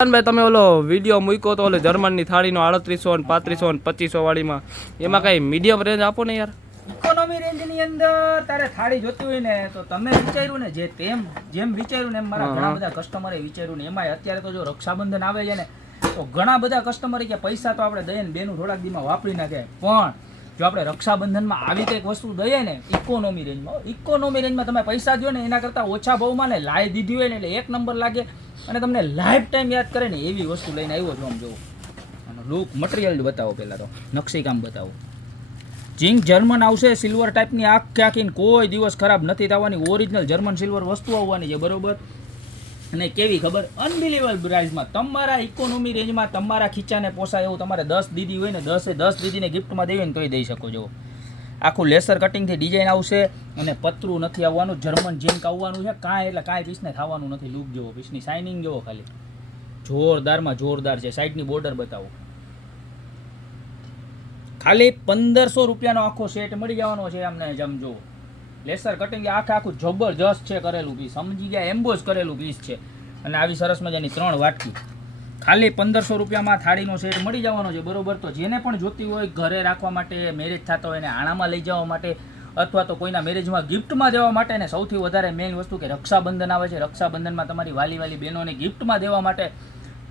ભાઈ તમે ઓલો વિડીયો મૂક્યો તો ઓલે જર્મનની થાળીનો 3800 ને 3500 ને 2500 વાળીમાં એમાં કઈ મીડિયમ રેન્જ આપો ને યાર. ઇકોનોમી રેન્જની અંદર તારે થાળી જોતી હોય ને તો તમે વિચાર્યું ને જેમ વિચાર્યું ને એમ મારા ઘણા બધા કસ્ટમરે વિચાર્યું ને એમાં અત્યારે તો જો રક્ષાબંધન આવે છે ને તો ઘણા બધા કસ્ટમરે કે પૈસા તો આપણે દઈએ ને બેનું થોડાક દીમાં વાપરી નાખે, પણ જો આપણે રક્ષાબંધનમાં આવી કંઈક વસ્તુ દઈએ ને ઇકોનોમી રેન્જમાં તમે પૈસા દો ને એના કરતાં ઓછા ભાવમાં ને લાવી દીધી હોય ને એટલે એક નંબર લાગે અને તમને લાઈફ ટાઈમ યાદ કરે ને એવી વસ્તુ લઈને આવ્યો છું. આમ જોવો અને લુક મટીરિયલ બતાવો, પહેલાં તો નકશીકામ બતાવો. જિંક જર્મન આવશે, સિલ્વર ટાઈપની આખીને કોઈ દિવસ ખરાબ નથી થવાની, ઓરિજિનલ જર્મન સિલ્વર વસ્તુ આવવાની છે, બરોબર. અને કેવી ખબર, અનબિલીવેબલ પ્રાઇસમાં તમારા ઇકોનોમી રેન્જમાં તમારા ખીચાને પોસાય એવું તમારે 10 દીદી હોય ને 10 દીદીને ગિફ્ટમાં દેવી ને તોય દઈ શકો છો. આખું લેસર કટિંગથી ડિઝાઇન આવશે અને પતરું નથી આવવાનું, જર્મન જિંક આવવાનું છે, કાંઈ પીસને ખાવાનું નથી. લુક જેવો, પીસની શાઇનિંગ જેવો, ખાલી જોરદારમાં જોરદાર છે. સાઈડની બોર્ડર બતાવો. ખાલી 1500 રૂપિયાનો આખો સેટ મળી જવાનો છે અમને. જમજો, લેસર કટિંગ આખું જબરજસ્ત છે કરેલું પીસ, સમજી ગયા, એમ્બોઝ કરેલું પીસ છે. અને આવી સરસ મજાની 3 વાટકી ખાલી 1500 રૂપિયામાં થાળીનો સેટ મળી જવાનો છે, બરોબર. તો જેને પણ જોતી હોય ઘરે રાખવા માટે, મેરેજ થતા હોય એને આણામાં લઈ જવા માટે અથવા તો કોઈના મેરેજમાં ગિફ્ટમાં દેવા માટે, ને સૌથી વધારે મેઇન વસ્તુ કે રક્ષાબંધન આવે છે, રક્ષાબંધનમાં તમારી વાલી બહેનોને ગિફ્ટમાં દેવા માટે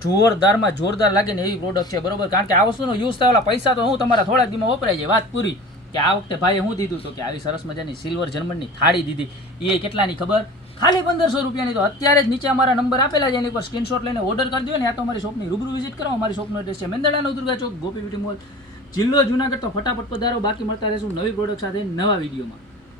જોરદારમાં જોરદાર લાગે ને એવી પ્રોડક્ટ છે, બરોબર. કારણ કે આ વસ્તુનો યુઝ થયેલા પૈસા તો હું તમારા થોડાક દીમાં વપરાય જાય, વાત પૂરી. કે આ વખતે ભાઈએ હું દીધું તો કે આવી સરસ મજાની સિલ્વર જર્મનની થાળી દીધી, એ કેટલાની ખબર, ખાલી 1500 રૂપિયાની. તો અત્યારે જ નીચે અમારા નંબર આપેલા છે, એની પર સ્ક્રીનશોટ લઈને ઓર્ડર કરી દો ને. આ તો અમારી શોપની રૂબરૂ વિઝિટ કરો. અમારી શોપનો એડ્રેસ છે મેંદરડાનો દુર્ગા ચોક, ગોપી બ્યુટી મોલ, જિલ્લો જુનાગઢ. તો ફટાફટ પધારો, બાકી મળતા રહેશું નવી પ્રોડક્ટ સાથે નવા વિડીયોમાં.